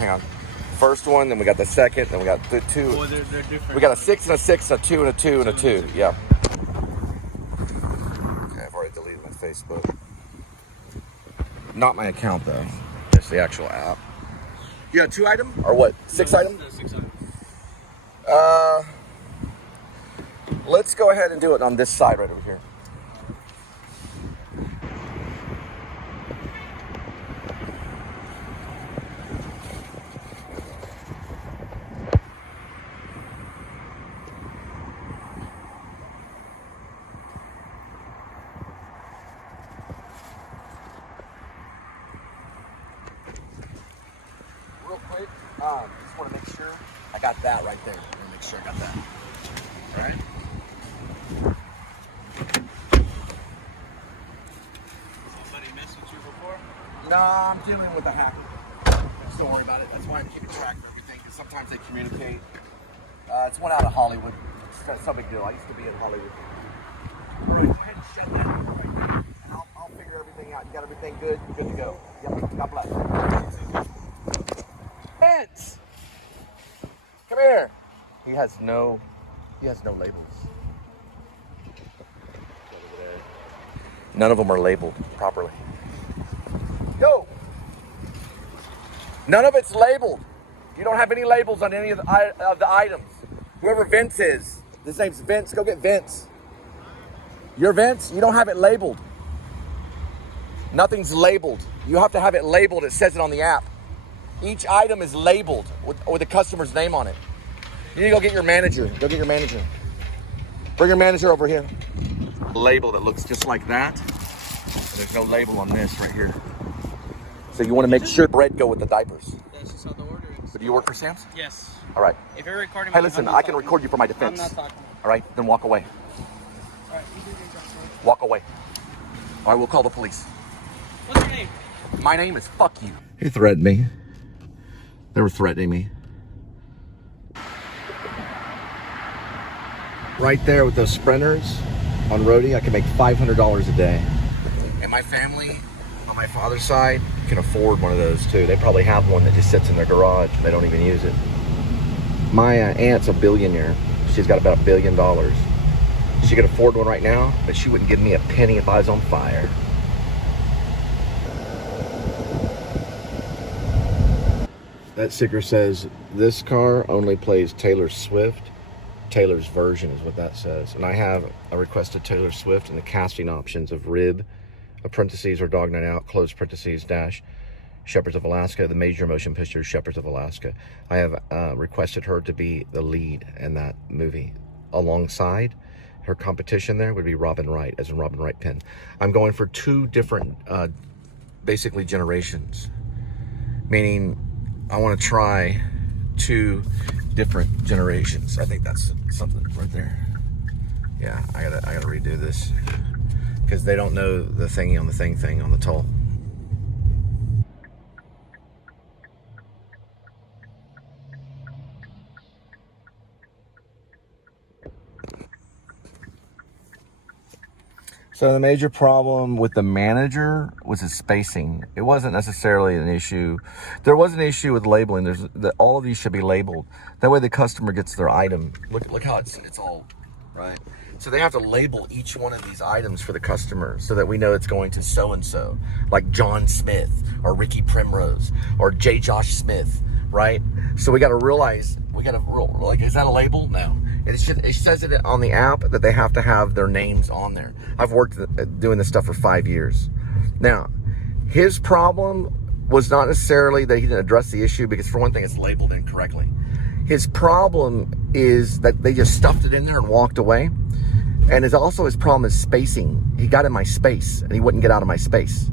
hang on. First one, then we got the second, then we got the two. Oh, they're different. We got a 6 and a 6, a 2 and a 2 and a 2. Yeah. Okay, I've already deleted my Facebook. Not my account though. Just the actual app. You got 2 item or what? 6 item? 6 item. Let's go ahead and do it on this side right over here. Real quick, just want to make sure I got that right there. I want to make sure I got that. All right. Somebody messed with you before? Nah, I'm dealing with a hacker. Just don't worry about it. That's why I'm keeping track of everything, because sometimes they communicate. It's one out of Hollywood. It's no big deal. I used to be in Hollywood. All right, go ahead and shut that door right there, and I'll figure everything out. You got everything good? Good to go. Yep, God bless. Vince! Come here. He has no labels. None of them are labeled properly. Yo! None of it's labeled. You don't have any labels on any of the items. Whoever Vince is, his name's Vince. Go get Vince. You're Vince. You don't have it labeled. Nothing's labeled. You have to have it labeled. It says it on the app. Each item is labeled with the customer's name on it. You need to go get your manager. Go get your manager. Bring your manager over here. Label that looks just like that. There's no label on this right here. So you want to make sure bread go with the diapers. That's just how the order is. But do you work for Sam's? Yes. All right. If you're recording, Hey, listen, I can record you for my defense. I'm not talking. All right, then walk away. All right, you do your job, sir. Walk away. All right, we'll call the police. What's your name? My name is fuck you. He threatened me. They were threatening me. Right there with those sprinters on roadie, I can make $500 a day. And my family on my father's side can afford one of those too. They probably have one that just sits in their garage and they don't even use it. My aunt's a billionaire. She's got about $1 billion. She could afford one right now, but she wouldn't give me a penny if I was on fire. That sticker says, this car only plays Taylor Swift. Taylor's version is what that says. And I have a requested Taylor Swift and the casting options of Rib, parentheses or Dog Night Out, close parentheses, dash, Shepherds of Alaska, the major motion picture Shepherds of Alaska. I have requested her to be the lead in that movie. Alongside her competition there would be Robin Wright, as in Robin Wright Penn. I'm going for 2 different, basically generations. Meaning, I want to try 2 different generations. I think that's something right there. Yeah, I gotta redo this because they don't know the thingy on the thing on the toll. So the major problem with the manager was his spacing. It wasn't necessarily an issue. There was an issue with labeling. All of these should be labeled. That way the customer gets their item. Look how it's all, right? So they have to label each one of these items for the customer so that we know it's going to so-and-so, like John Smith or Ricky Primrose or J. Josh Smith, right? So we got to realize, is that a label? No. It says it on the app that they have to have their names on there. I've worked doing this stuff for 5 years. Now, his problem was not necessarily that he didn't address the issue, because for one thing, it's labeled incorrectly. His problem is that they just stuffed it in there and walked away. And his problem is spacing. He got in my space and he wouldn't get out of my space.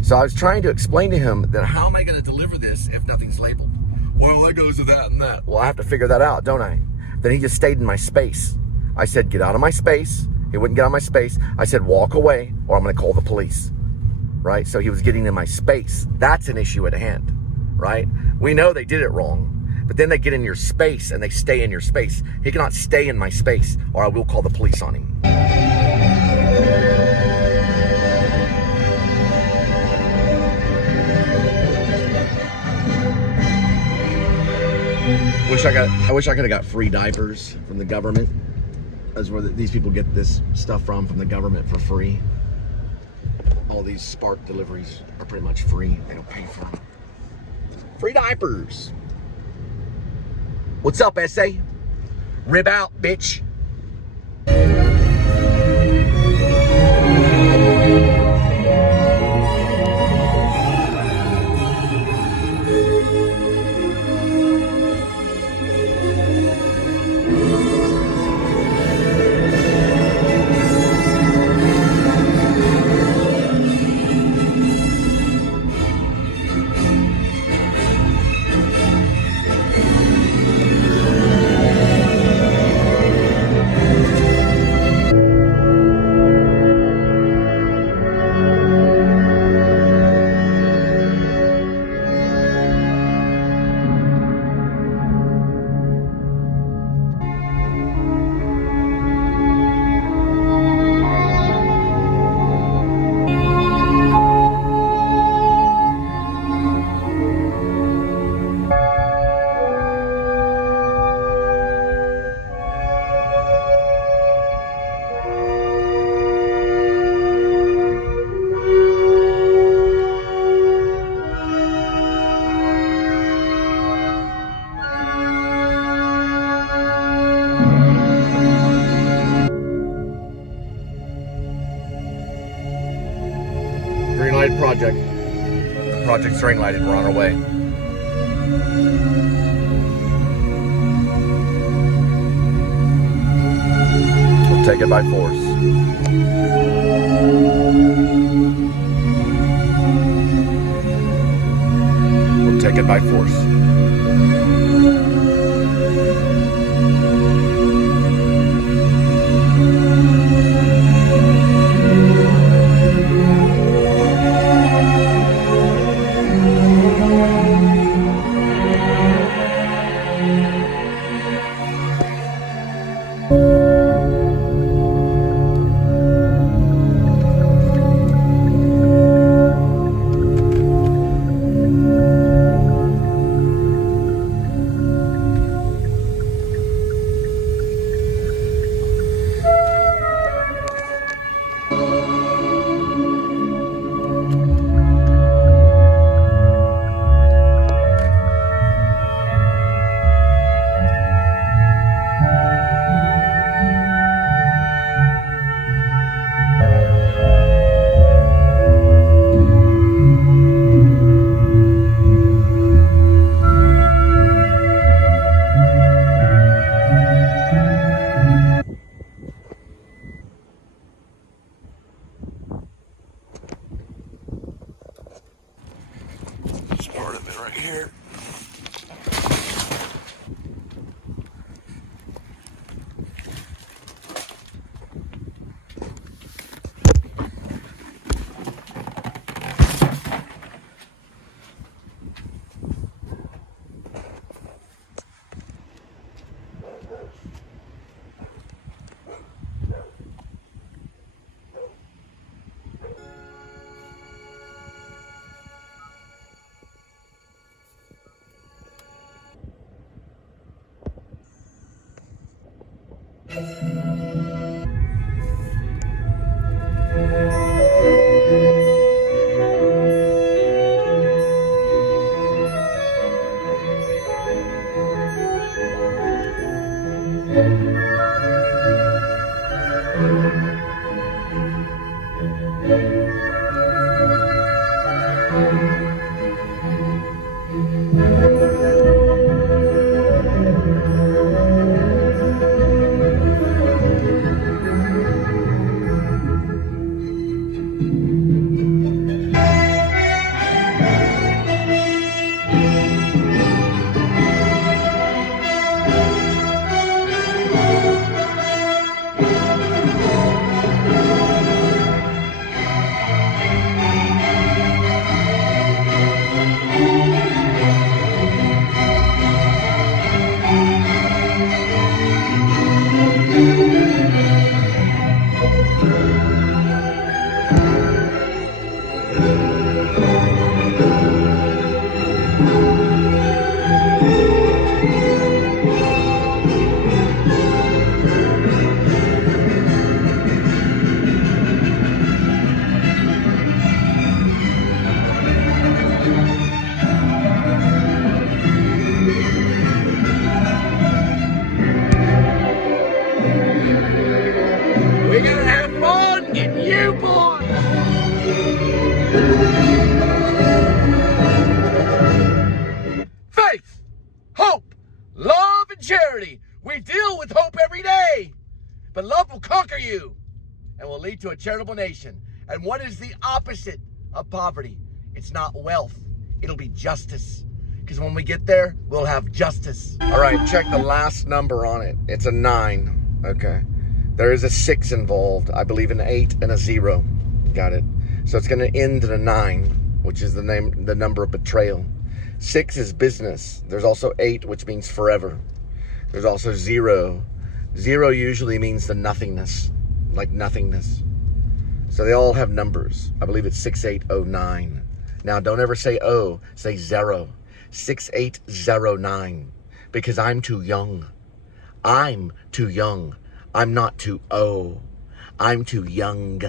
So I was trying to explain to him that how am I going to deliver this if nothing's labeled? Well, that goes to that and that. Well, I have to figure that out, don't I? Then he just stayed in my space. I said, get out of my space. He wouldn't get out of my space. I said, walk away or I'm going to call the police, right? So he was getting in my space. That's an issue at hand, right? We know they did it wrong, but then they get in your space and they stay in your space. He cannot stay in my space or I will call the police on him. I wish I could have got free diapers from the government. That's where these people get this stuff from the government for free. All these Spark deliveries are pretty much free. They don't pay for them. Free diapers. What's up, SA? Rib out, bitch. Green light project. The project's green lighted. We're on our way. We'll take it by force. We'll take it by force. Part of it right here. charity. We deal with hope every day. But love will conquer you and will lead to a charitable nation. And what is the opposite of poverty? It's not wealth. It'll be justice. Because when we get there, we'll have justice. All right, check the last number on it. It's a 9. Okay. There is a 6 involved. I believe an 8 and a 0. Got it. So it's going to end in a 9, which is the number of betrayal. 6 is business. There's also 8, which means forever. There's also 0. 0 usually means the nothingness, like nothingness. So they all have numbers. I believe it's 6809. Now, don't ever say oh, say 0. 6809. Because I'm too young. I'm too young. I'm not too old. I'm too young.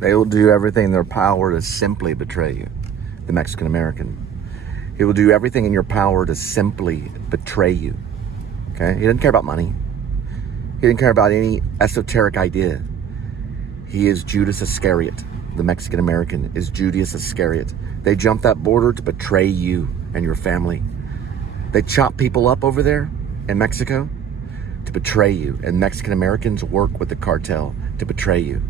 They will do everything in their power to simply betray you, the Mexican American. He will do everything in your power to simply betray you. Okay? He doesn't care about money. He didn't care about any esoteric idea. He is Judas Iscariot. The Mexican American is Judas Iscariot. They jumped that border to betray you and your family. They chop people up over there in Mexico to betray you. And Mexican Americans work with the cartel to betray you.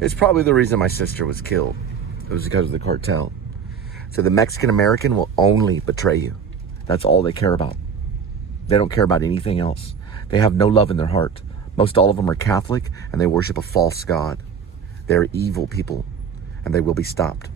It's probably the reason my sister was killed. It was because of the cartel. So the Mexican American will only betray you. That's all they care about. They don't care about anything else. They have no love in their heart. Most all of them are Catholic and they worship a false god. They're evil people and they will be stopped.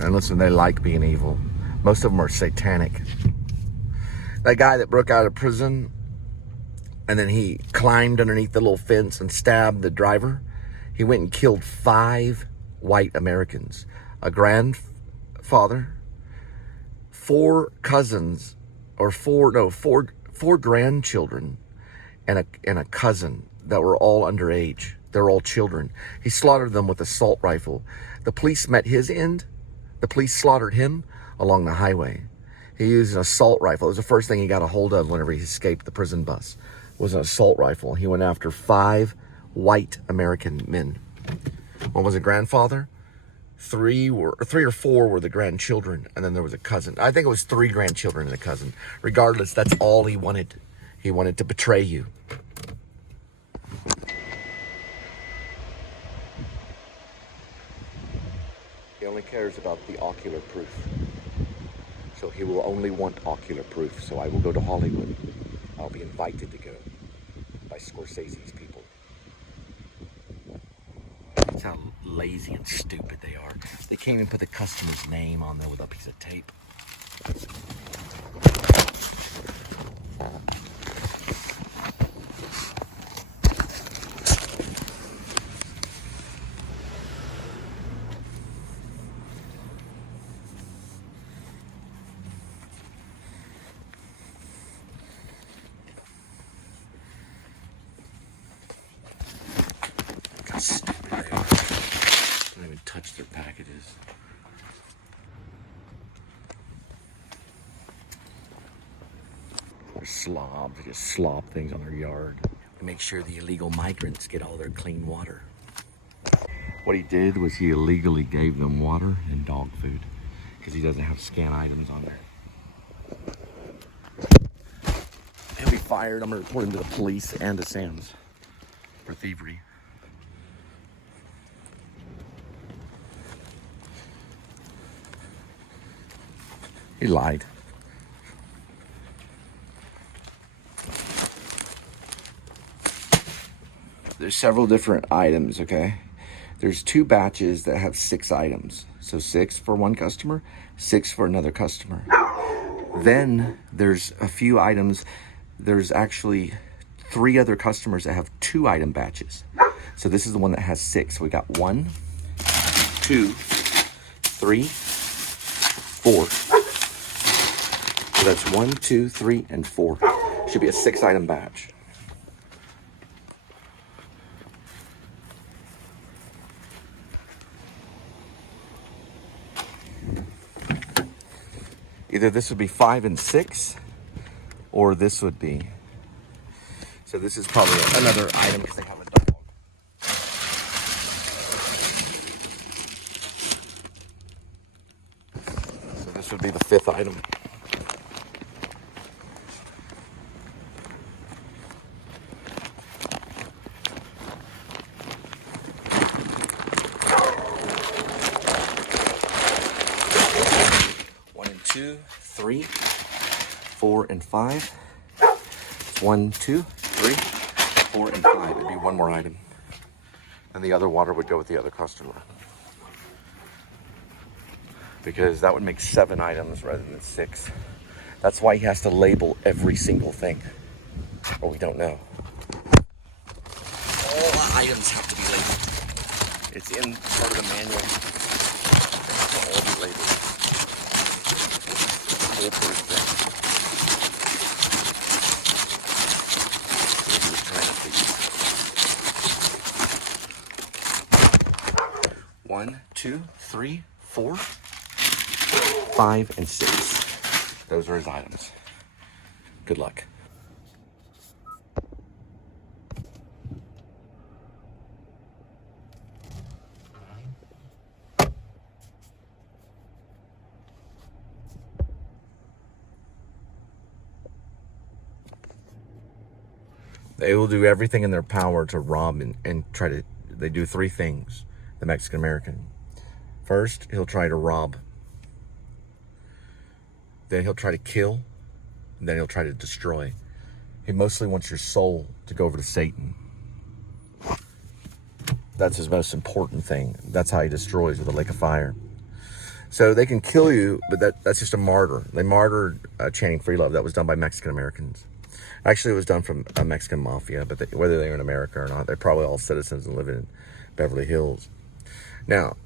And listen, they like being evil. Most of them are satanic. That guy that broke out of prison and then he climbed underneath the little fence and stabbed the driver. He went and killed 5 white Americans. A grandfather, 4 cousins, or 4 grandchildren, and a cousin that were all underage. They were all children. He slaughtered them with an assault rifle. The police met his end. The police slaughtered him along the highway. He used an assault rifle. It was the first thing he got a hold of whenever he escaped the prison bus, was an assault rifle. He went after 5 white American men. One was a grandfather. 3 or 4 were the grandchildren, and then there was a cousin. I think it was 3 grandchildren and a cousin. Regardless, that's all he wanted. He wanted to betray you. He only cares about the ocular proof. So he will only want ocular proof. So I will go to Hollywood. I'll be invited to go by Scorsese's people. That's how lazy and stupid they are. They can't even put the customer's name on there with a piece of tape. How stupid they are. Don't even touch their packages. They're slobs. They just slop things on their yard. Make sure the illegal migrants get all their clean water. What he did was he illegally gave them water and dog food because he doesn't have scan items on there. He'll be fired. I'm going to report him to the police and to Sam's for thievery. He lied. There's several different items, okay? There's 2 batches that have 6 items. So 6 for one customer, 6 for another customer. Then there's a few items. There's actually 3 other customers that have 2 item batches. So this is the one that has 6. We got 1, 2, 3, 4. So that's 1, 2, 3, and 4. Should be a 6 item batch. Either this would be 5 and 6, or this would be. So this is probably another item because they have a dog. So this would be the 5th item. Two, 3, 4, and 5. 1, 2, 3, 4, and 5. It'd be 1 more item. And the other water would go with the other customer. Because that would make 7 items rather than 6. That's why he has to label every single thing. Or we don't know. All the items have to be labeled. It's in part of the manual. They'll all be labeled. One, 2, 3, 4, 5, and 6. Those are his items. Good luck. They will do everything in their power to rob and try to, they do 3 things, the Mexican American. First, he'll try to rob. Then he'll try to kill. And then he'll try to destroy. He mostly wants your soul to go over to Satan. That's his most important thing. That's how he destroys with a lake of fire. So they can kill you, but that's just a martyr. They martyred Channing Freelove. That was done by Mexican Americans. Actually, it was done from a Mexican mafia, but whether they were in America or not, they're probably all citizens and living in Beverly Hills. Now,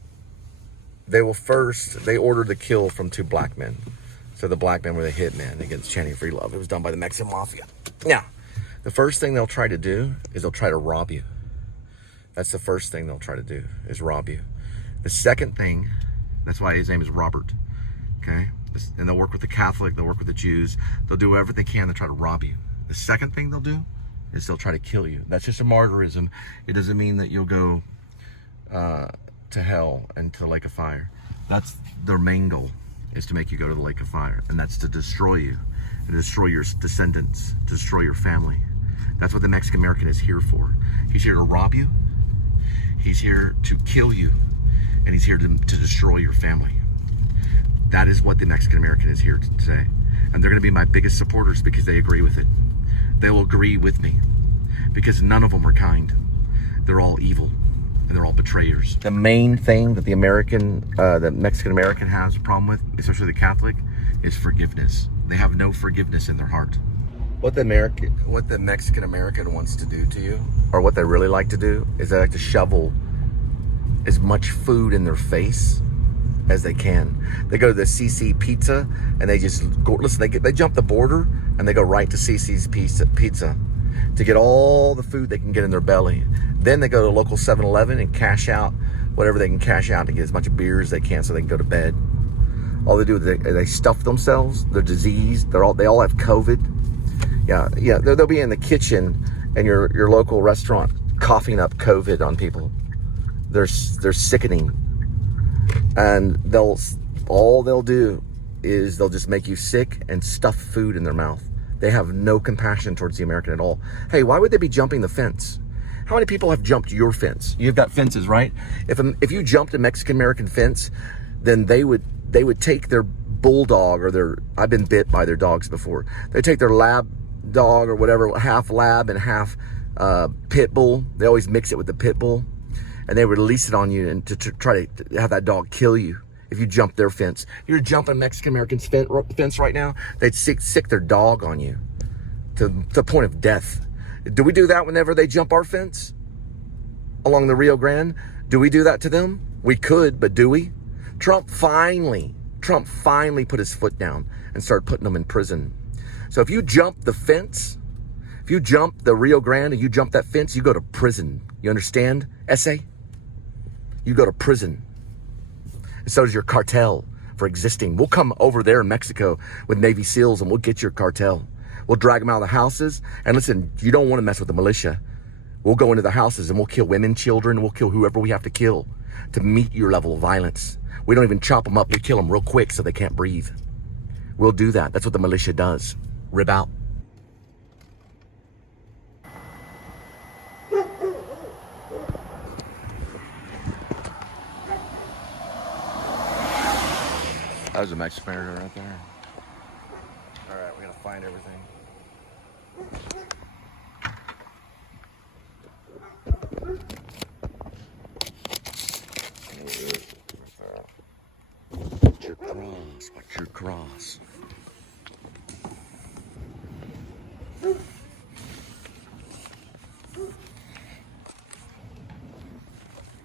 they ordered the kill from 2 black men. So the black men were the hitmen against Channing Freelove. It was done by the Mexican mafia. Now, the first thing they'll try to do is they'll try to rob you. That's the first thing they'll try to do, is rob you. The second thing, that's why his name is Robert, okay? And they'll work with the Catholic, they'll work with the Jews. They'll do whatever they can to try to rob you. The second thing they'll do is they'll try to kill you. That's just a martyrism. It doesn't mean that you'll go to hell and to the lake of fire. That's their main goal, is to make you go to the lake of fire. And that's to destroy you, and destroy your descendants, to destroy your family. That's what the Mexican American is here for. He's here to rob you. He's here to kill you. And he's here to destroy your family. That is what the Mexican American is here to say. And they're going to be my biggest supporters because they agree with it. They will agree with me because none of them are kind. They're all evil and they're all betrayers. The main thing that the Mexican American has a problem with, especially the Catholic, is forgiveness. They have no forgiveness in their heart. What the Mexican American wants to do to you, or what they really like to do, is they like to shovel as much food in their face as they can. They go to the CC Pizza and they just go, listen, they jump the border and they go right to CC's Pizza to get all the food they can get in their belly. Then they go to a local 7-Eleven and cash out whatever they can cash out to get as much beer as they can so they can go to bed. All they do is they stuff themselves. They're diseased. They all have COVID. Yeah. They'll be in the kitchen in your local restaurant coughing up COVID on people. They're sickening. And all they'll do is they'll just make you sick and stuff food in their mouth. They have no compassion towards the American at all. Hey, why would they be jumping the fence? How many people have jumped your fence? You've got fences, right? If you jumped a Mexican American fence, then they would take their bulldog or I've been bit by their dogs before. They take their lab dog or whatever, half lab and half pit bull. They always mix it with the pit bull, and they release it on you and to try to have that dog kill you if you jump their fence. You're jumping Mexican-American's fence right now, they'd sick their dog on you to the point of death. Do we do that whenever they jump our fence along the Rio Grande? Do we do that to them? We could, but do we? Trump finally put his foot down and started putting them in prison. So if you jump the fence, if you jump the Rio Grande and you jump that fence, you go to prison. You understand, SA? You go to prison. And so does your cartel for existing. We'll come over there in Mexico with Navy SEALs and we'll get your cartel. We'll drag them out of the houses. And listen, you don't want to mess with the militia. We'll go into the houses and we'll kill women, children. We'll kill whoever we have to kill to meet your level of violence. We don't even chop them up. We kill them real quick so they can't breathe. We'll do that. That's what the militia does. Rib out. That was a Mexican right there. All right, we're gonna find everything. Watch your cross.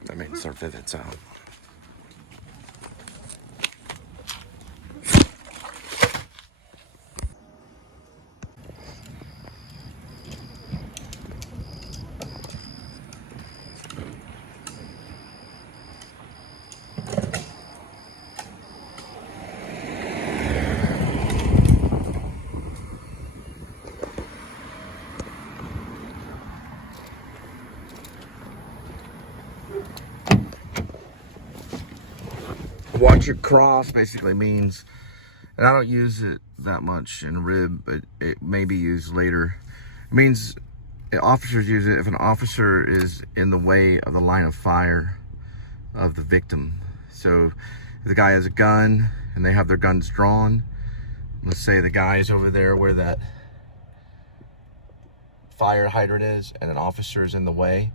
That means our vivid's out. Watch your cross basically means, and I don't use it that much in rib, but it may be used later. It means officers use it if an officer is in the way of the line of fire of the victim. So if the guy has a gun and they have their guns drawn, let's say the guy is over there where that fire hydrant is and an officer is in the way,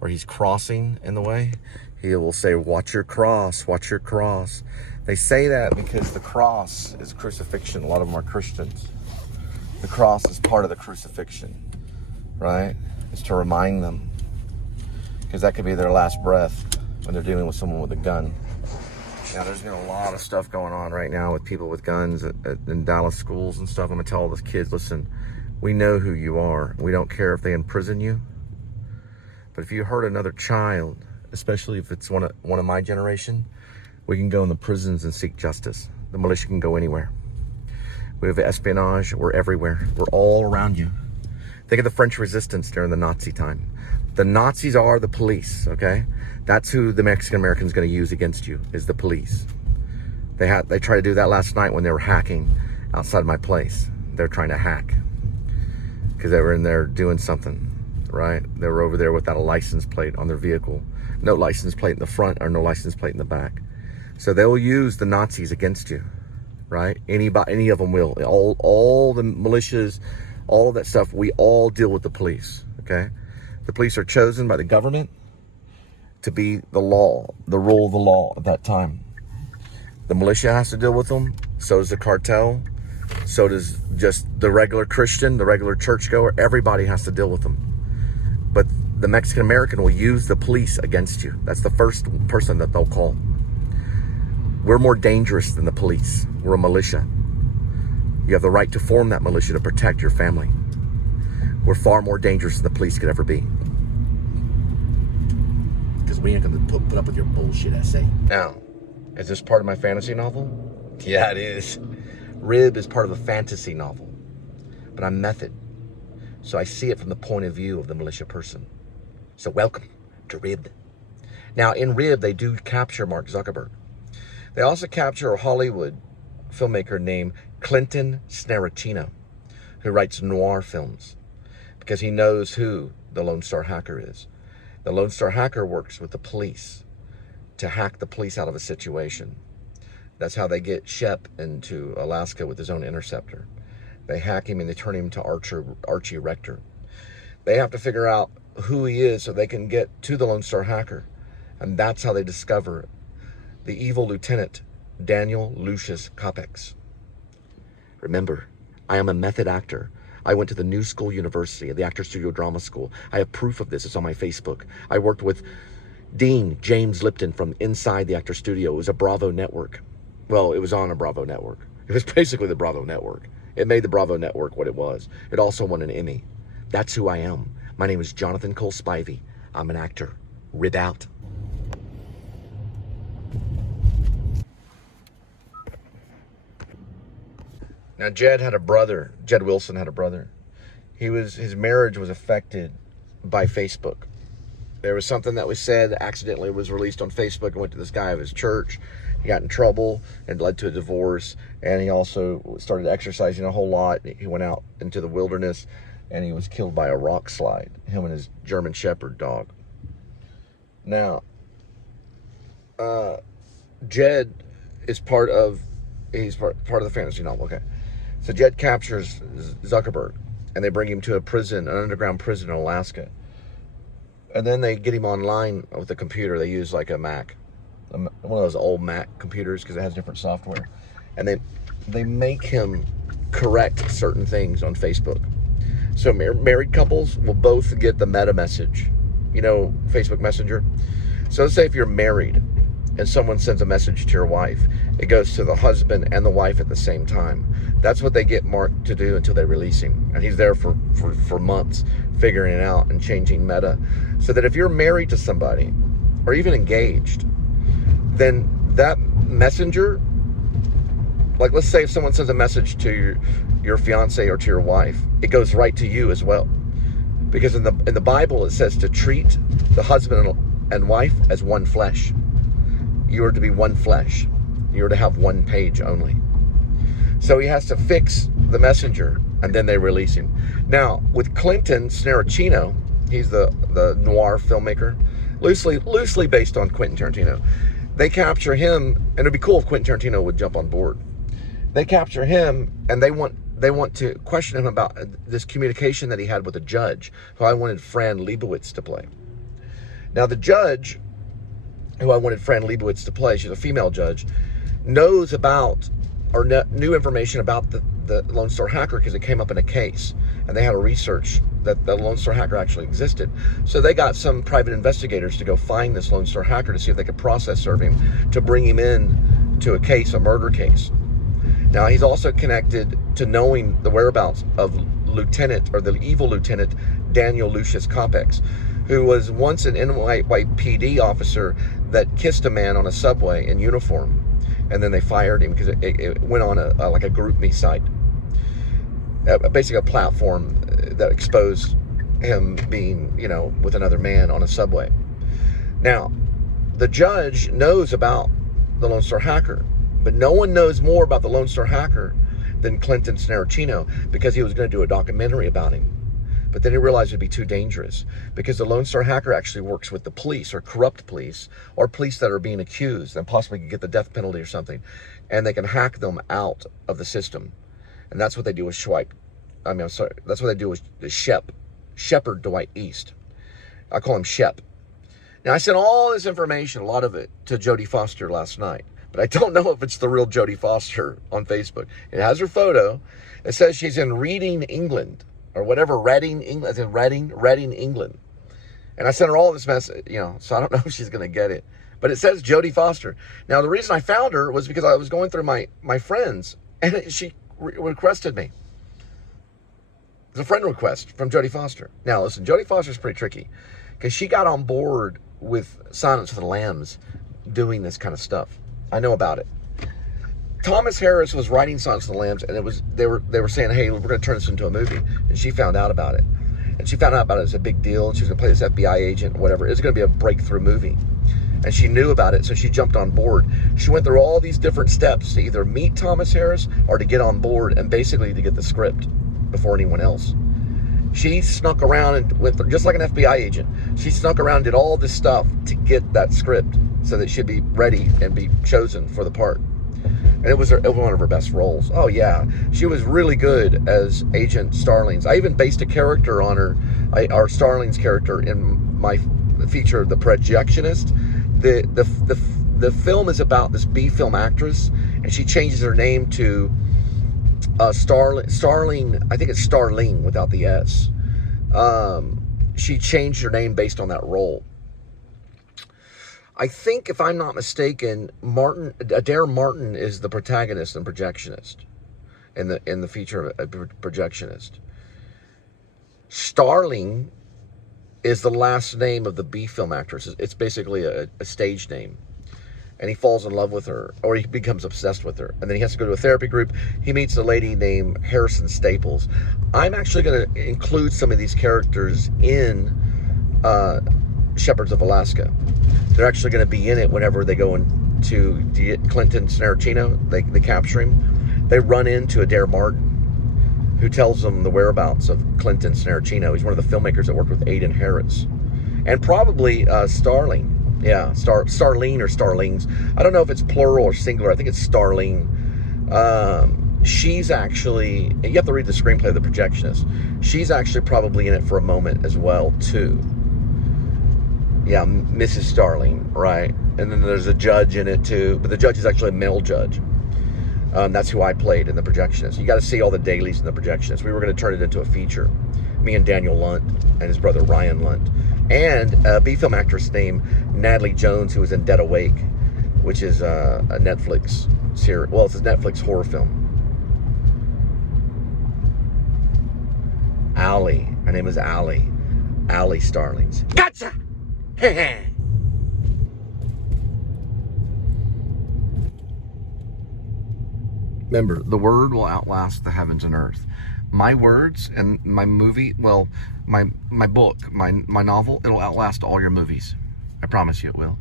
or he's crossing in the way, he will say, watch your cross, watch your cross. They say that because the cross is crucifixion. A lot of them are Christians. The cross is part of the crucifixion, right? It's to remind them, because that could be their last breath when they're dealing with someone with a gun. Now, there's been a lot of stuff going on right now with people with guns in Dallas schools and stuff. I'm gonna tell all the kids, listen, we know who you are. We don't care if they imprison you. But if you hurt another child, especially if it's one of my generation, we can go in the prisons and seek justice. The militia can go anywhere. We have espionage. We're everywhere. We're all around you. Think of the French resistance during the Nazi time. The Nazis are the police, okay? That's who the Mexican American's going to use against you, is the police. They tried to do that last night when they were hacking outside my place. They're trying to hack because they were in there doing something. Right? They were over there without a license plate on their vehicle. No license plate in the front or no license plate in the back. So they will use the Nazis against you, right? Any of them will. All the militias, all of that stuff, we all deal with the police, okay? The police are chosen by the government to be the law, the rule of the law at that time. The militia has to deal with them. So does the cartel. So does just the regular Christian, the regular churchgoer. Everybody has to deal with them. But the Mexican American will use the police against you. That's the first person that they'll call. We're more dangerous than the police. We're a militia. You have the right to form that militia to protect your family. We're far more dangerous than the police could ever be. Because we ain't gonna put up with your bullshit, SA. Now, is this part of my fantasy novel? Yeah, it is. Rib is part of a fantasy novel. But I'm method. So I see it from the point of view of the militia person. So welcome to Rib. Now in Rib, they do capture Mark Zuckerberg. They also capture a Hollywood filmmaker named Clinton Snarantino, who writes noir films, because he knows who the Lone Star Hacker is. The Lone Star Hacker works with the police to hack the police out of a situation, That's how they get Shep into Alaska with his own interceptor. They hack him and they turn him to Archie Rector. They have to figure out who he is so they can get to the Lone Star Hacker. And that's how they discover the evil lieutenant, Daniel Lucius Kopex. Remember, I am a method actor. I went to the New School University, the Actor Studio Drama School. I have proof of this. It's on my Facebook. I worked with Dean James Lipton from inside the Actor Studio. It was a Bravo network. Well, it was on a Bravo network. It was basically the Bravo network. It made the Bravo network what it was. It also won an Emmy. That's who I am. My name is Jonathan Cole Spivey. I'm an actor. Rib out. Now, Jed Wilson had a brother. His marriage was affected by Facebook. There was something that was said, accidentally was released on Facebook, and went to this guy of his church. He got in trouble and led to a divorce. And he also started exercising a whole lot. He went out into the wilderness and he was killed by a rock slide, him and his German Shepherd dog. Now, Jed is part of the fantasy novel, okay. So Jed captures Zuckerberg, and they bring him to an underground prison in Alaska. And then they get him online with a computer. They use like a Mac, one of those old Mac computers, because it has different software. And they make him correct certain things on Facebook. So married couples will both get the meta message, Facebook Messenger. So let's say if you're married and someone sends a message to your wife, it goes to the husband and the wife at the same time. That's what they get Mark to do until they release him. And he's there for months figuring it out and changing meta. So that if you're married to somebody or even engaged, then that messenger, like let's say if someone sends a message to your fiance or to your wife, it goes right to you as well. Because in the Bible it says to treat the husband and wife as one flesh. You are to be one flesh. You are to have one page only. So he has to fix the messenger, and then they release him. Now, with Clinton Snaracino, he's the noir filmmaker, loosely based on Quentin Tarantino. They capture him, and it'd be cool if Quentin Tarantino would jump on board. They capture him, and they want to question him about this communication that he had with a judge, who I wanted Fran Lebowitz to play. Now, the judge who I wanted Fran Lebowitz to play, she's a female judge, knows about or knew information about the Lone Star Hacker because it came up in a case, and they had to research that the Lone Star Hacker actually existed. So they got some private investigators to go find this Lone Star Hacker to see if they could process serve him to bring him in to a murder case. Now, he's also connected to knowing the whereabouts of the evil lieutenant, Daniel Lucius Kopex, who was once an NYPD officer that kissed a man on a subway in uniform. And then they fired him because it went on a GroupMe site. Basically a platform that exposed him being, with another man on a subway. Now, the judge knows about the Lone Star Hacker, but no one knows more about the Lone Star Hacker than Clinton Snaracino, because he was going to do a documentary about him. But then he realized it'd be too dangerous, because the Lone Star Hacker actually works with the police, or corrupt police, or police that are being accused and possibly could get the death penalty or something. And they can hack them out of the system. And that's what they do with that's what they do with Shepherd Dwight East. I call him Shep. Now, I sent all this information, a lot of it, to Jodie Foster last night. But I don't know if it's the real Jodie Foster on Facebook. It has her photo. It says she's in Reading, England. Or whatever, Reading, England, as in Reading, England. And I sent her all this message, so I don't know if she's going to get it. But it says Jodie Foster. Now, the reason I found her was because I was going through my friends, and she requested me. It's a friend request from Jodie Foster. Now, listen, Jodie Foster's pretty tricky, because she got on board with Silence of the Lambs doing this kind of stuff. I know about it. Thomas Harris was writing Silence of the Lambs, and they were saying, hey, we're going to turn this into a movie. And she found out about it. And she found out about it as a big deal, and she was going to play this FBI agent, whatever. It was going to be a breakthrough movie. And she knew about it, so she jumped on board. She went through all these different steps to either meet Thomas Harris or to get on board, and basically to get the script before anyone else. She snuck around and went through, just like an FBI agent. She snuck around and did all this stuff to get that script so that she'd be ready and be chosen for the part. And it was one of her best roles. Oh yeah, she was really good as Agent Starlings. I even based a character on her, our Starlings character, in my feature, The Projectionist. The film is about this B film actress, and she changes her name to Starling. I think it's Starling without the S. She changed her name based on that role. I think, if I'm not mistaken, Adair Martin is the protagonist and projectionist in the feature of a projectionist. Starling is the last name of the B film actress. It's basically a stage name. And he falls in love with her, or he becomes obsessed with her. And then he has to go to a therapy group. He meets a lady named Harrison Staples. I'm actually going to include some of these characters in Shepherds of Alaska. They're actually going to be in it whenever they go into Clinton Snaracino. They capture him. They run into Adair Martin, who tells them the whereabouts of Clinton Snaracino. He's one of the filmmakers that worked with Aidan Harris. And probably Starling. Yeah, Starlene or Starlings. I don't know if it's plural or singular. I think it's Starling. She's actually, you have to read the screenplay of The Projectionist. She's actually probably in it for a moment as well, too. Yeah, Mrs. Starling, right? And then there's a judge in it, too. But the judge is actually a male judge. That's who I played in The Projectionist. You got to see all the dailies in The Projectionist. We were going to turn it into a feature. Me and Daniel Lunt and his brother Ryan Lunt. And a B-film actress named Natalie Jones, who was in Dead Awake, which is a Netflix series. Well, it's a Netflix horror film. Allie. Her name is Allie. Allie Starlings. Gotcha! Remember, the word will outlast the heavens and earth. My words and my movie, well, my book, my novel, it'll outlast all your movies. I promise you it will.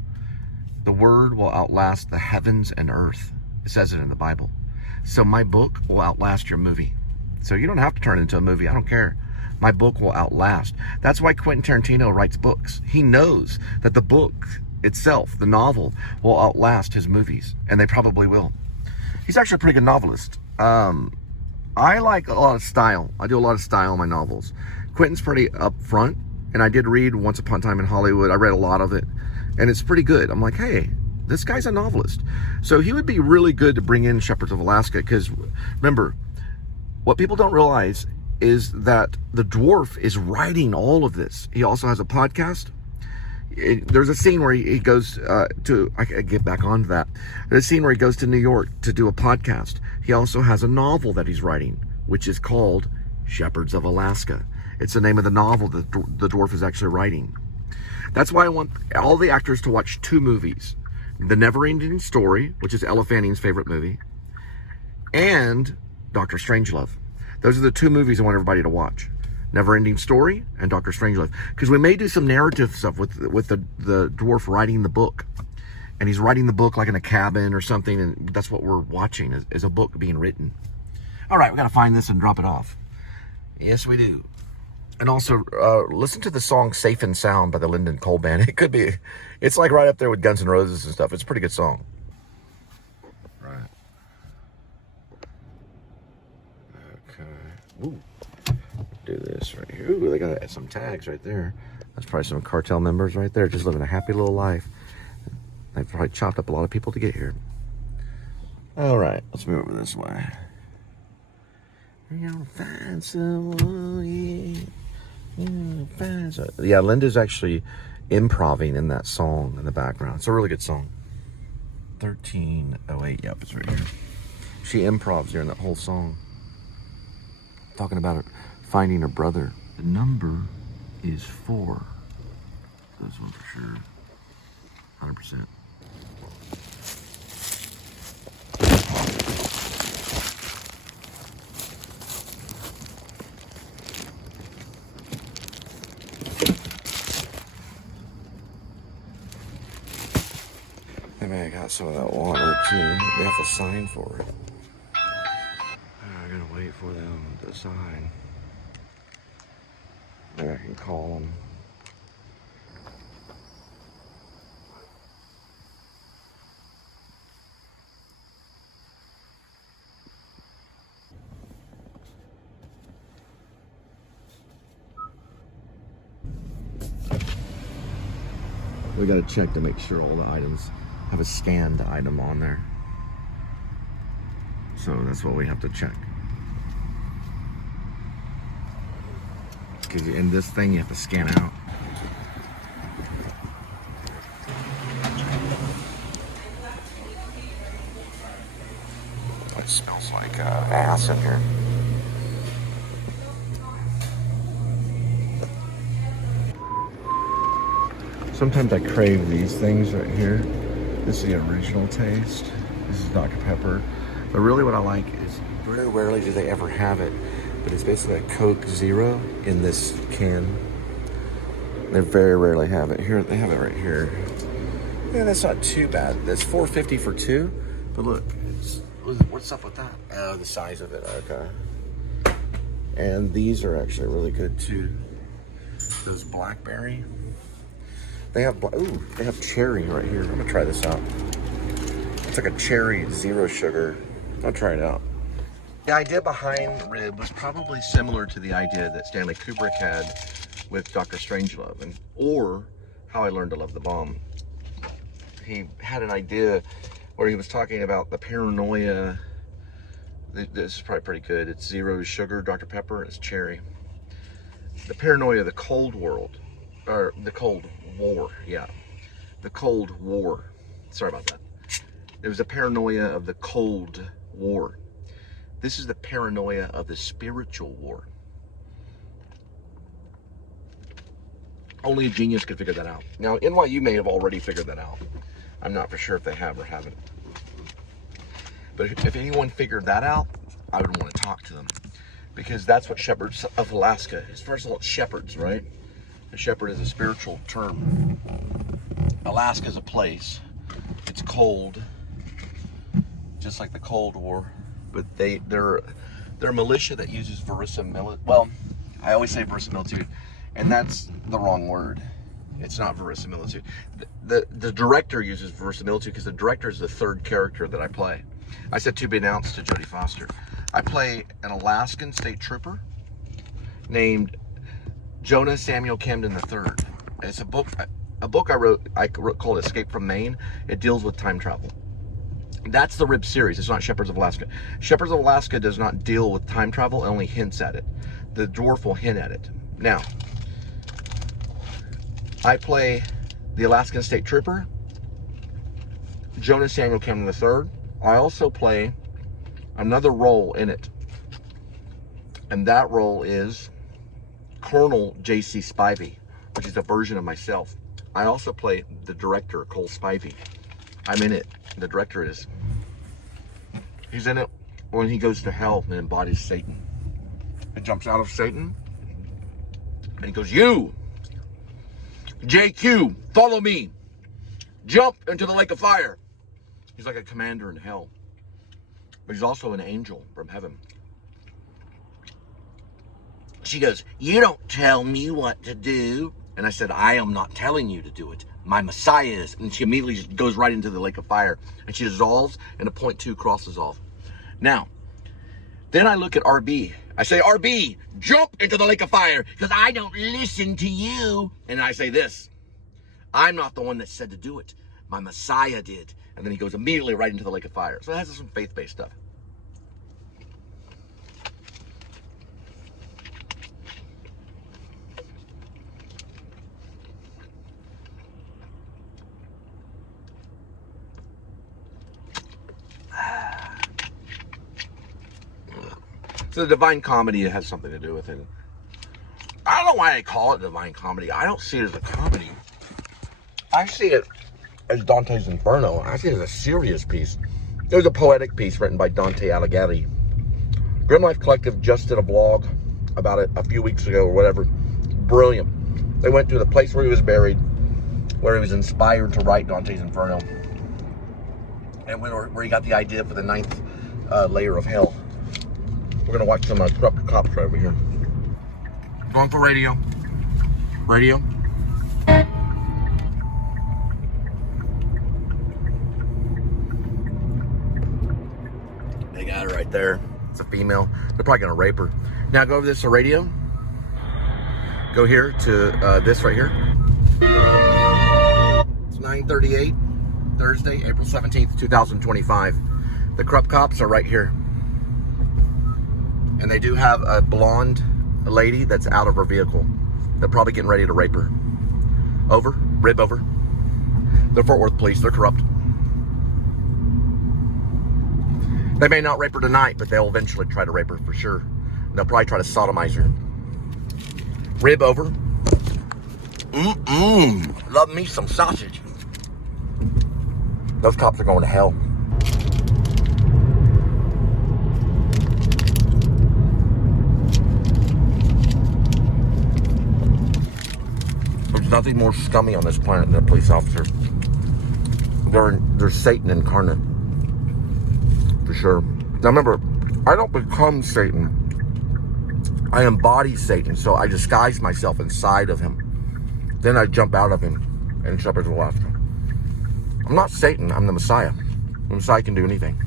The word will outlast the heavens and earth. It says it in the Bible. So my book will outlast your movie. So you don't have to turn it into a movie. I don't care. My book will outlast. That's why Quentin Tarantino writes books. He knows that the book itself, the novel, will outlast his movies. And they probably will. He's actually a pretty good novelist. I like a lot of style. I do a lot of style in my novels. Quentin's pretty upfront, and I did read Once Upon a Time in Hollywood. I read a lot of it, and it's pretty good. I'm like, hey, this guy's a novelist. So he would be really good to bring in Shepherds of Alaska, because remember, what people don't realize is that the dwarf is writing all of this. He also has a podcast. There's a scene where he goes to, I get back onto that. There's a scene where he goes to New York to do a podcast. He also has a novel that he's writing, which is called Shepherds of Alaska. It's the name of the novel that the dwarf is actually writing. That's why I want all the actors to watch two movies. The Never-Ending Story, which is Ella Fanning's favorite movie, and Dr. Strangelove. Those are the two movies I want everybody to watch. Never-Ending Story and Dr. Strangelove. Because we may do some narrative stuff with the dwarf writing the book. And he's writing the book like in a cabin or something, and that's what we're watching, is a book being written. All right, we got to find this and drop it off. Yes, we do. And also, listen to the song Safe and Sound by the Lyndon Cole Band. It could be, it's like right up there with Guns N' Roses and stuff. It's a pretty good song. Right. Okay. Ooh. Do this right here. Ooh, they got some tags right there. That's probably some cartel members right there, just living a happy little life. They probably chopped up a lot of people to get here. All right, let's move over this way. You're gonna find someone, yeah. You're gonna find someone. Yeah, Linda's actually improvising in that song in the background. It's a really good song. 1308. Yep, it's right here. She improvs during that whole song, talking about her finding her brother. The number is 4. This one for sure. 100%. Maybe I got some of that water too. They have to sign for it. I gotta wait for them to sign. Maybe I can call them. We got to check to make sure all the items have a scanned item on there. So that's what we have to check. Because in this thing, you have to scan out. It smells like ass in here. Sometimes I crave these things right here. This is the original taste. This is Dr. Pepper. But really what I like is, very rarely do they ever have it, but it's basically a Coke Zero in this can. They very rarely have it. Here, they have it right here. Yeah, that's not too bad. That's $4.50 for two, but look, what's up with that? Oh, the size of it, okay. And these are actually really good too. Those blackberry. They have, they have cherry right here. I'm gonna try this out. It's like a cherry, zero sugar. I'll try it out. The idea behind Rib was probably similar to the idea that Stanley Kubrick had with Dr. Strangelove, or How I Learned to Love the Bomb. He had an idea where he was talking about the paranoia. This is probably pretty good. It's zero sugar, Dr. Pepper, and it's cherry. The paranoia of the Cold World, or the Cold War, yeah. The Cold War. Sorry about that. It was the paranoia of the Cold War. This is the paranoia of the spiritual war. Only a genius could figure that out. Now, NYU may have already figured that out. I'm not for sure if they have or haven't. But if anyone figured that out, I would want to talk to them. Because that's what Shepherds of Alaska is. First of all, it's shepherds, right? A shepherd is a spiritual term. Alaska is a place. It's cold, just like the Cold War. But they're a militia that uses verisimilitude. Well, I always say verisimilitude, and that's the wrong word. It's not verisimilitude. The director uses verisimilitude because the director is the third character that I play. I said to be announced to Jodie Foster. I play an Alaskan state trooper named Jonah Samuel Camden III. It's a book I wrote called Escape from Maine. It deals with time travel. That's the Rib series. It's not Shepherds of Alaska. Shepherds of Alaska does not deal with time travel, it only hints at it. The dwarf will hint at it. Now, I play the Alaskan State Trooper, Jonah Samuel Camden III. I also play another role in it, and that role is Colonel J.C. Spivey, which is a version of myself. I also play the director, Cole Spivey. I'm in it. The director is. He's in it when he goes to hell and embodies Satan. He jumps out of Satan and he goes, "You, JQ, follow me. Jump into the lake of fire." He's like a commander in hell. But he's also an angel from heaven. She goes, "You don't tell me what to do." And I said, "I am not telling you to do it. My Messiah is." And she immediately just goes right into the lake of fire. And she dissolves, and a .2 crosses off. Now, then I look at RB. I say, "RB, jump into the lake of fire, because I don't listen to you." And I say this: "I'm not the one that said to do it. My Messiah did." And then he goes immediately right into the lake of fire. So it has some faith-based stuff. So the Divine Comedy has something to do with it. I don't know why I call it Divine Comedy. I don't see it as a comedy. I see it as Dante's Inferno. I see it as a serious piece. It was a poetic piece written by Dante Alighieri. Grim Life Collective just did a blog about it a few weeks ago or whatever. Brilliant. They went to the place where he was buried, where he was inspired to write Dante's Inferno, and where he got the idea for the 9th layer of hell. We're gonna watch some corrupt cops right over here. Going for radio. Radio. They got her right there. It's a female. They're probably gonna rape her. Now go over this to radio. Go here to this right here. 9:38, Thursday, April 17th, 2025. The Krupp cops are right here. And they do have a blonde lady that's out of her vehicle. They're probably getting ready to rape her. Over, rib over. They're Fort Worth police, they're corrupt. They may not rape her tonight, but they'll eventually try to rape her for sure. They'll probably try to sodomize her. Rib over. Love me some sausage. Those cops are going to hell. There's nothing more scummy on this planet than a police officer. They're Satan incarnate. For sure. Now remember, I don't become Satan. I embody Satan, so I disguise myself inside of him. Then I jump out of him and shepherd the left. I'm not Satan, I'm the Messiah. The Messiah can do anything.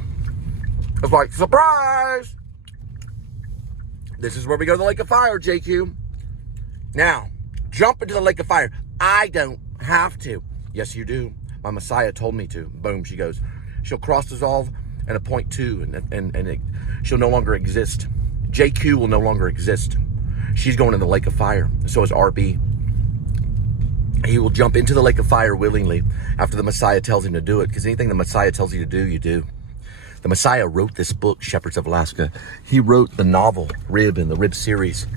It's like, surprise! This is where we go to the Lake of Fire, JQ. Now, jump into the Lake of Fire. I don't have to. Yes, you do. My Messiah told me to. Boom, she goes. She'll cross dissolve and appoint two, and she'll no longer exist. JQ will no longer exist. She's going in the Lake of Fire. So is RB. He will jump into the Lake of Fire willingly after the Messiah tells him to do it, because anything the Messiah tells you to do, you do. The Messiah wrote this book, Shepherds of Alaska. He wrote the novel, Rib, and the Rib series.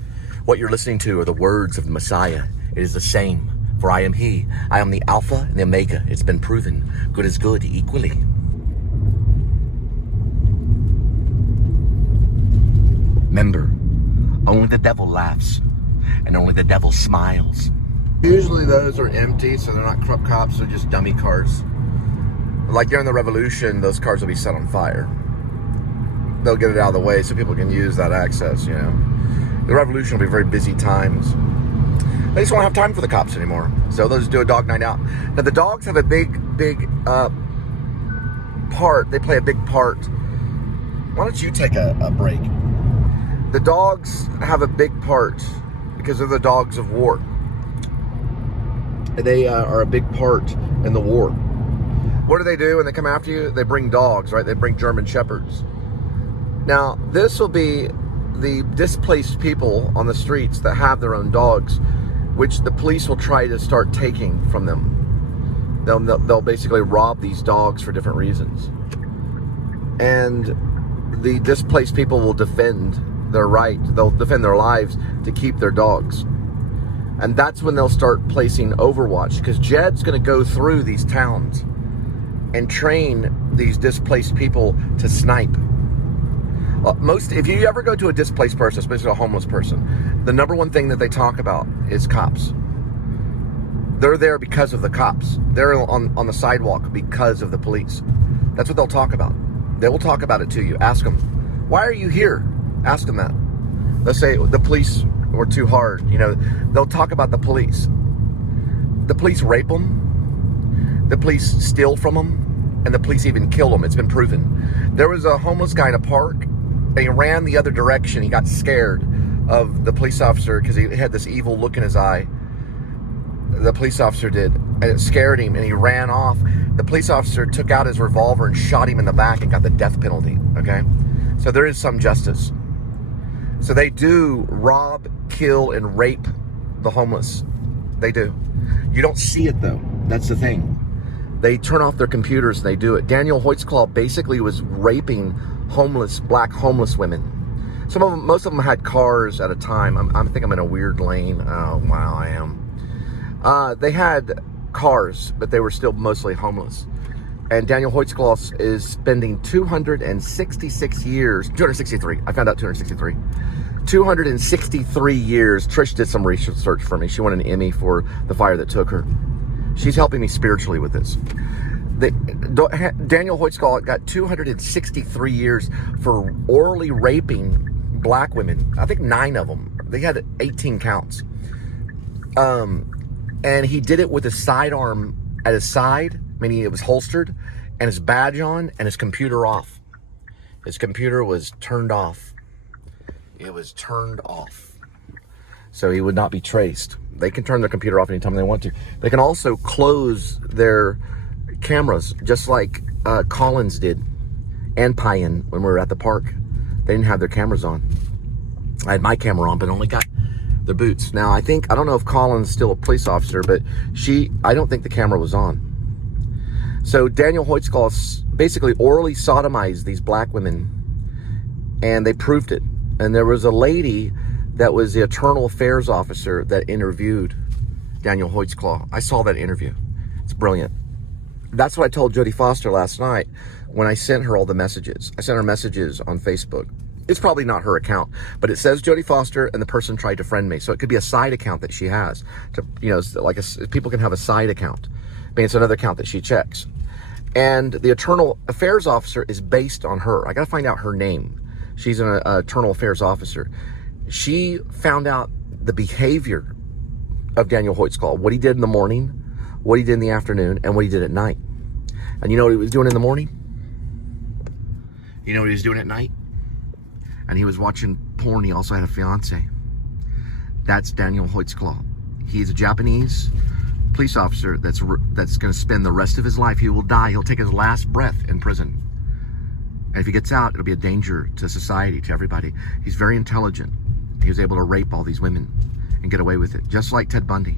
What you're listening to are the words of the Messiah. It is the same. For I am He. I am the Alpha and the Omega. It's been proven. Good is good equally. Remember, only the devil laughs, and only the devil smiles. Usually those are empty, so they're not Krupp cops, they're just dummy cars. Like during the revolution, those cars will be set on fire. They'll get it out of the way so people can use that access, you know. The revolution will be very busy times. They just won't have time for the cops anymore, so they'll just do a dog night out. Now the dogs have a big part. They play a big part. Why don't you take a break? The dogs have a big part because they're the dogs of war. They are a big part in the war. What do they do when they come after you? They bring dogs, right? They bring German Shepherds. Now, this will be the displaced people on the streets that have their own dogs, which the police will try to start taking from them. They'll basically rob these dogs for different reasons. And the displaced people will defend their right. They'll defend their lives to keep their dogs. And that's when they'll start placing Overwatch, because Jed's going to go through these towns and train these displaced people to snipe. If you ever go to a displaced person, especially a homeless person, the number one thing that they talk about is cops. They're there because of the cops. They're on the sidewalk because of the police. That's what they'll talk about. They will talk about it to you. Ask them, why are you here? Ask them that. They'll say, the police were too hard. You know, they'll talk about the police. The police rape them. The police steal from them. And the police even kill them. It's been proven. There was a homeless guy in a park. And he ran the other direction. He got scared of the police officer because he had this evil look in his eye. The police officer did. And it scared him, and he ran off. The police officer took out his revolver and shot him in the back and got the death penalty, okay? So there is some justice. So they do rob, kill, and rape the homeless. They do. You don't see it, though. That's the thing. They turn off their computers and they do it. Daniel Hoytsclaw basically was raping black homeless women. Most of them had cars at a time. I think I'm in a weird lane. Oh, wow, I am. They had cars, but they were still mostly homeless. And Daniel Hoytsclaw is spending 263. I found out 263. 263 years. Trish did some research for me. She won an Emmy for the fire that took her. She's helping me spiritually with this. Daniel Hoytsclaw got 263 years for orally raping black women. I think 9 of them. They had 18 counts. And he did it with his sidearm at his side, meaning it was holstered, and his badge on, and his computer off. His computer was turned off. It was turned off. so he would not be traced. They can turn their computer off anytime they want to. They can also close their cameras, just like Collins did, and Payan when we were at the park. They didn't have their cameras on. I had my camera on, but only got their boots. Now, I don't know if Collins is still a police officer, but I don't think the camera was on. So Daniel Hoytsclaw basically orally sodomized these black women, and they proved it. And there was a lady that was the Internal Affairs officer that interviewed Daniel Hoytsclaw. I saw that interview. It's brilliant. That's what I told Jodie Foster last night when I sent her all the messages. I sent her messages on Facebook. It's probably not her account, but it says Jodie Foster, and the person tried to friend me. So it could be a side account that she has. People can have a side account. I mean, it's another account that she checks. And the Internal Affairs officer is based on her. I got to find out her name. She's an Internal Affairs officer. She found out the behavior of Daniel Hoytsclaw, what he did in the morning, what he did in the afternoon, and what he did at night. And you know what he was doing in the morning? You know what he was doing at night? And he was watching porn. He also had a fiance. That's Daniel Hoytsclaw. He's a Japanese police officer that's going to spend the rest of his life. He will die. He'll take his last breath in prison. And if he gets out, it'll be a danger to society, to everybody. He's very intelligent. He was able to rape all these women and get away with it, just like Ted Bundy.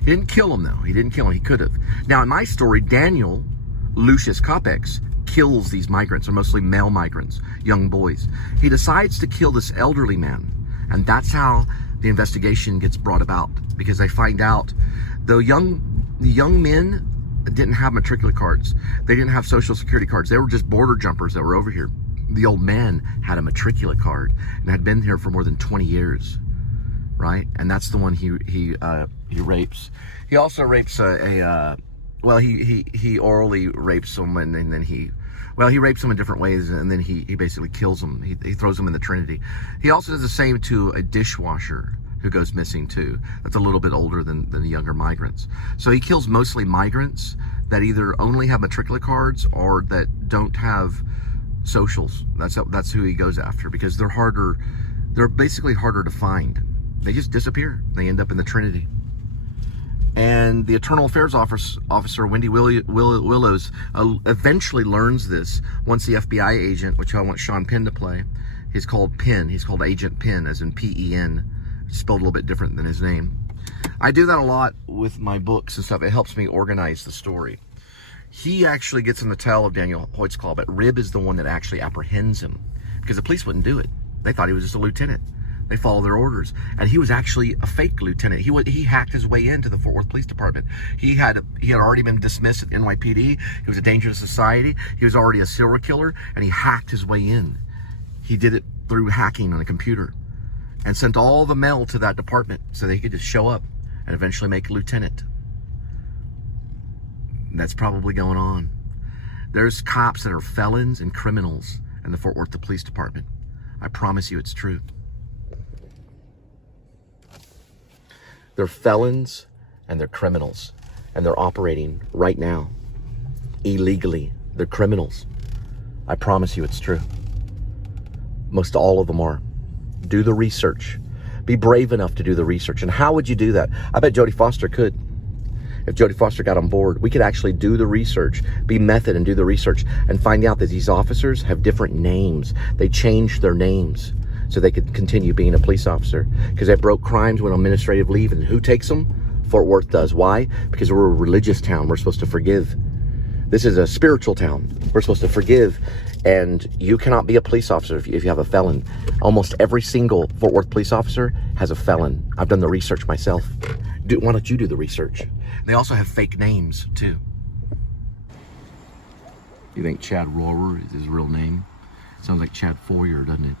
He didn't kill him, though. He didn't kill him. He could have. Now, in my story, Daniel Lucius Copex kills these migrants. They're mostly male migrants, young boys. He decides to kill this elderly man, and that's how the investigation gets brought about, because they find out the young men didn't have matriculate cards. They didn't have social security cards. They were just border jumpers that were over here. The old man had a matriculate card and had been here for more than 20 years, right? And that's the one he rapes. He also rapes he orally rapes someone, and then he rapes them in different ways, and then he basically kills them. He throws them in the Trinity. He also does the same to a dishwasher who goes missing too. That's a little bit older than the younger migrants. So he kills mostly migrants that either only have matriculate cards or that don't have socials. That's who he goes after, because they're basically harder to find. They just disappear. They end up in the Trinity. And the Internal Affairs officer, Wendy Willows, eventually learns this once the FBI agent, which I want Sean Penn to play, he's called Penn. He's called Agent Penn, as in P-E-N, spelled a little bit different than his name. I do that a lot with my books and stuff. It helps me organize the story. He actually gets in the tail of Daniel Hoytsclaw, but Rib is the one that actually apprehends him, because the police wouldn't do it. They thought he was just a lieutenant. They follow their orders. And he was actually a fake lieutenant. He hacked his way into the Fort Worth Police Department. He had already been dismissed at NYPD. He was a danger to society. He was already a serial killer, and he hacked his way in. He did it through hacking on a computer and sent all the mail to that department so they could just show up and eventually make a lieutenant. That's probably going on. There's cops that are felons and criminals in the Fort Worth Police Department. I promise you it's true. They're felons and they're criminals, and they're operating right now illegally. They're criminals. I promise you it's true. Most all of them are. Do the research. Be brave enough to do the research. And how would you do that? I bet Jodie Foster could. If Jodie Foster got on board, we could actually do the research, be method and do the research, and find out that these officers have different names. They changed their names so they could continue being a police officer, because they broke crimes, went on administrative leave. And who takes them? Fort Worth does. Why? Because we're a religious town. We're supposed to forgive. This is a spiritual town. We're supposed to forgive. And you cannot be a police officer if you have a felon. Almost every single Fort Worth police officer has a felon. I've done the research myself. Why don't you do the research? They also have fake names too. You think Chad Rohrer is his real name? Sounds like Chad Foyer, doesn't it?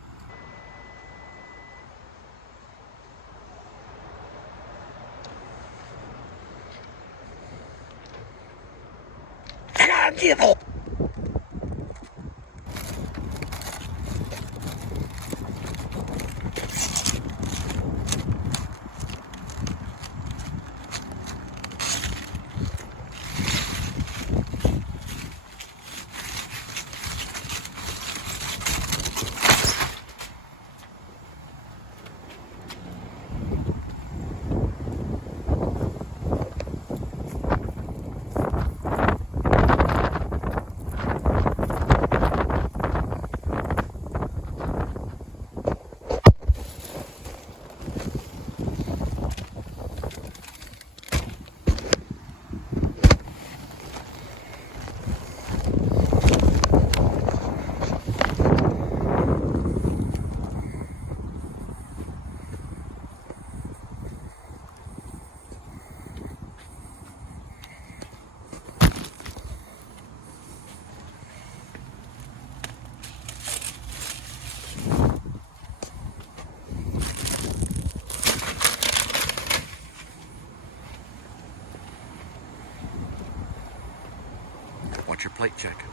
plate check.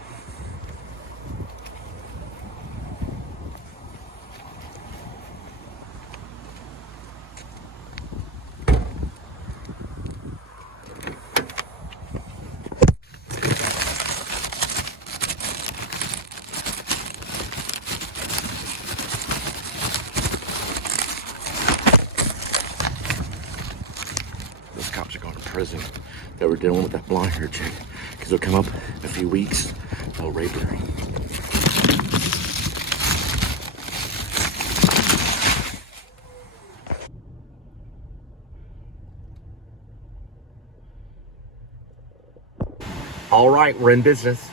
Those cops are going to prison. They were dealing with that blonde hair chick. Because they'll come up in a few weeks, they'll rape her. All right, we're in business.